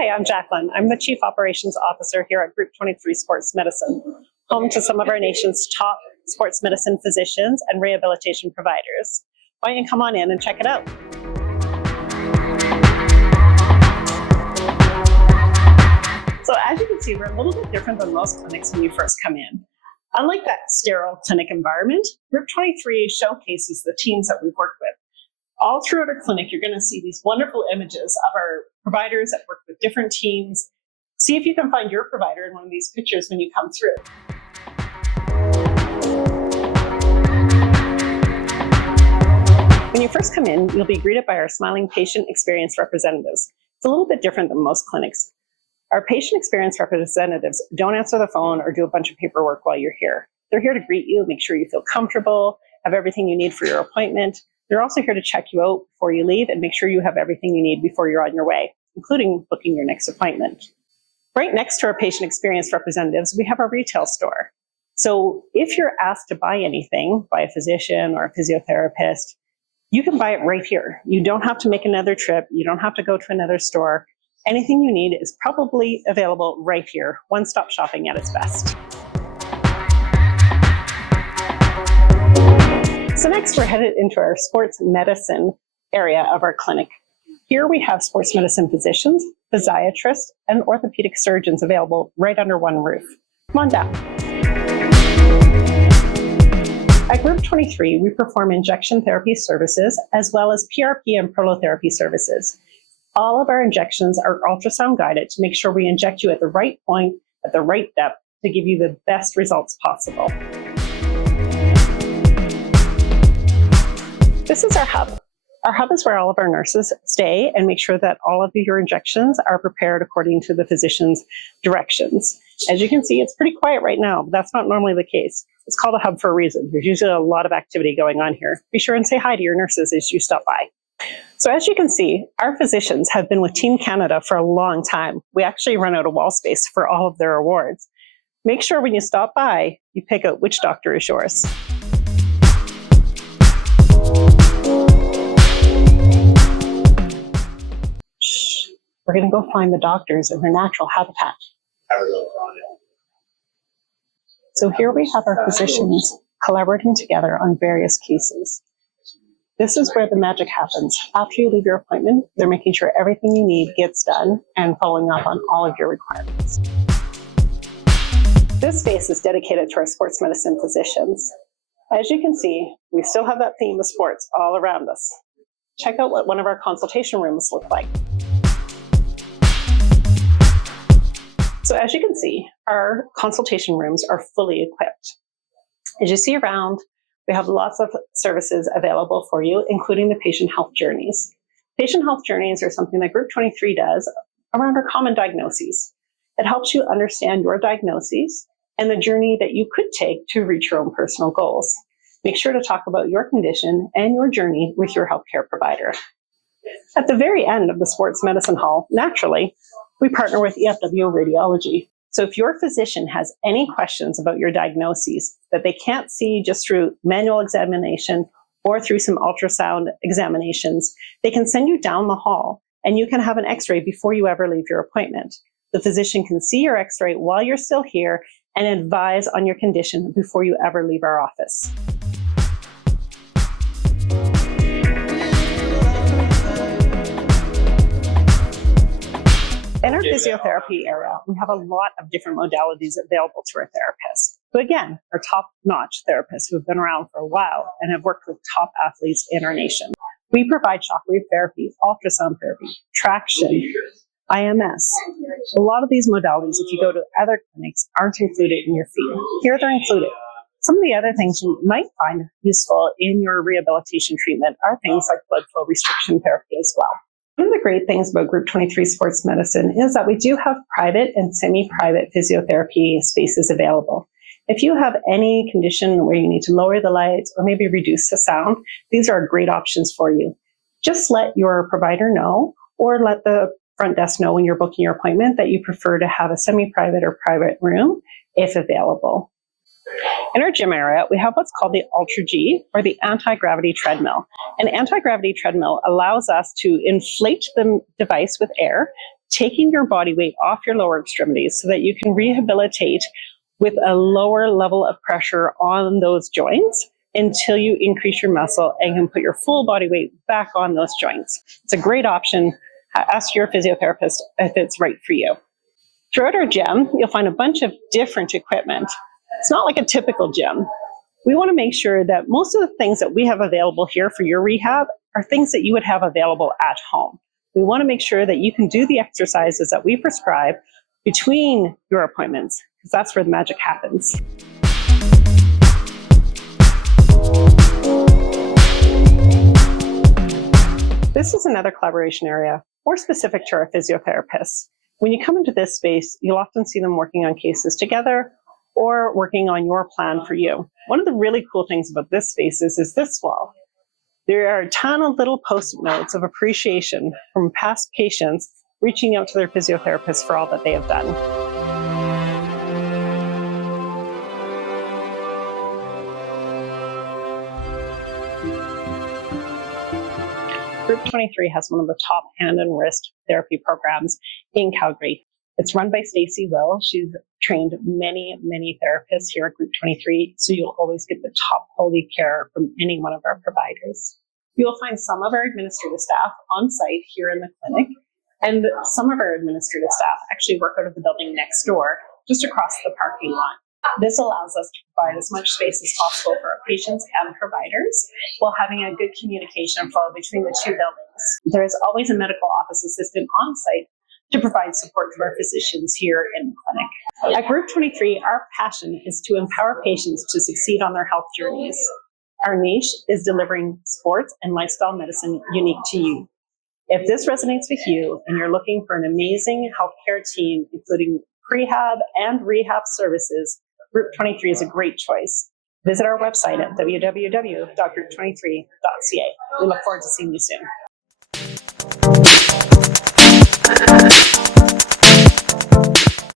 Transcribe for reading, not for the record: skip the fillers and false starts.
Hi, I'm Jacqueline. I'm the Chief Operations Officer here at Group23 Sports Medicine, home to some of our nation's top sports medicine physicians and rehabilitation providers. Why don't you come on in and check it out? So as you can see, we're a little bit different than most clinics when you first come in. Unlike that sterile clinic environment, Group23 showcases the teams that we've worked with. All throughout our clinic, you're going to see these wonderful images of our providers that work with different teams. See if you can find your provider in one of these pictures when you come through. When you first come in, you'll be greeted by our smiling patient experience representatives. It's a little bit different than most clinics. Our patient experience representatives don't answer the phone or do a bunch of paperwork while you're here. They're here to greet you, make sure you feel comfortable, have everything you need for your appointment. They're also here to check you out before you leave and make sure you have everything you need before you're on your way, including booking your next appointment. Right next to our patient experience representatives, we have our retail store. So if you're asked to buy anything by a physician or a physiotherapist, you can buy it right here. You don't have to make another trip. You don't have to go to another store. Anything you need is probably available right here. One-stop shopping at its best. So next we're headed into our sports medicine area of our clinic. Here we have sports medicine physicians, physiatrists, and orthopedic surgeons available right under one roof. Come on down. At Group23, we perform injection therapy services as well as PRP and prolotherapy services. All of our injections are ultrasound guided to make sure we inject you at the right point, at the right depth, to give you the best results possible. This is our hub. Our hub is where all of our nurses stay and make sure that all of your injections are prepared according to the physician's directions. As you can see, it's pretty quiet right now, but that's not normally the case. It's called a hub for a reason. There's usually a lot of activity going on here. Be sure and say hi to your nurses as you stop by. So as you can see, our physicians have been with Team Canada for a long time. We actually run out of wall space for all of their awards. Make sure when you stop by, you pick out which doctor is yours. We're going to go find the doctors in their natural habitat. So here we have our physicians collaborating together on various cases. This is where the magic happens. After you leave your appointment, they're making sure everything you need gets done and following up on all of your requirements. This space is dedicated to our sports medicine physicians. As you can see, we still have that theme of sports all around us. Check out what one of our consultation rooms look like. So as you can see, our consultation rooms are fully equipped. As you see around, we have lots of services available for you, including the patient health journeys. Patient health journeys are something that Group23 does around our common diagnoses. It helps you understand your diagnoses and the journey that you could take to reach your own personal goals. Make sure to talk about your condition and your journey with your healthcare provider. At the very end of the sports medicine hall, naturally, we partner with EFW Radiology. So if your physician has any questions about your diagnoses that they can't see just through manual examination or through some ultrasound examinations, they can send you down the hall and you can have an x-ray before you ever leave your appointment. The physician can see your x-ray while you're still here and advise on your condition before you ever leave our office. In our physiotherapy area, we have a lot of different modalities available to our therapists, who again are top-notch therapists who have been around for a while and have worked with top athletes in our nation. We provide shockwave therapy, ultrasound therapy, traction, IMS. A lot of these modalities, if you go to other clinics, aren't included in your fee. Here they're included. Some of the other things you might find useful in your rehabilitation treatment are things like blood flow restriction therapy as well. One of the great things about Group23 Sports Medicine is that we do have private and semi-private physiotherapy spaces available. If you have any condition where you need to lower the lights or maybe reduce the sound, these are great options for you. Just let your provider know or let the front desk know when you're booking your appointment that you prefer to have a semi-private or private room if available. In our gym area, we have what's called the Ultra G, or the anti-gravity treadmill. An anti-gravity treadmill allows us to inflate the device with air taking your body weight off your lower extremities so that you can rehabilitate with a lower level of pressure on those joints until you increase your muscle and can put your full body weight back on those joints. It's a great option. Ask your physiotherapist if it's right for you. Throughout our gym, you'll find a bunch of different equipment. It's not like a typical gym. We want to make sure that most of the things that we have available here for your rehab are things that you would have available at home. We want to make sure that you can do the exercises that we prescribe between your appointments, because that's where the magic happens. This is another collaboration area, more specific to our physiotherapists. When you come into this space, you'll often see them working on cases together or working on your plan for you. One of the really cool things about this space is this wall. There are a ton of little post-it notes of appreciation from past patients reaching out to their physiotherapists for all that they have done. Group 23 has one of the top hand and wrist therapy programs in Calgary. It's run by Stacey Will. She's trained many therapists here at Group 23, so you'll always get the top quality care from any one of our providers. You'll find some of our administrative staff on site here in the clinic, and some of our administrative staff actually work out of the building next door, just across the parking lot. This allows us to provide as much space as possible for our patients and providers while having a good communication flow between the two buildings. There is always a medical office assistant on site to provide support to our physicians here in the clinic. At Group 23, our passion is to empower patients to succeed on their health journeys. Our niche is delivering sports and lifestyle medicine unique to you. If this resonates with you and you're looking for an amazing healthcare team, including prehab and rehab services, Group 23 is a great choice. Visit our website at www.group23.ca. We look forward to seeing you soon.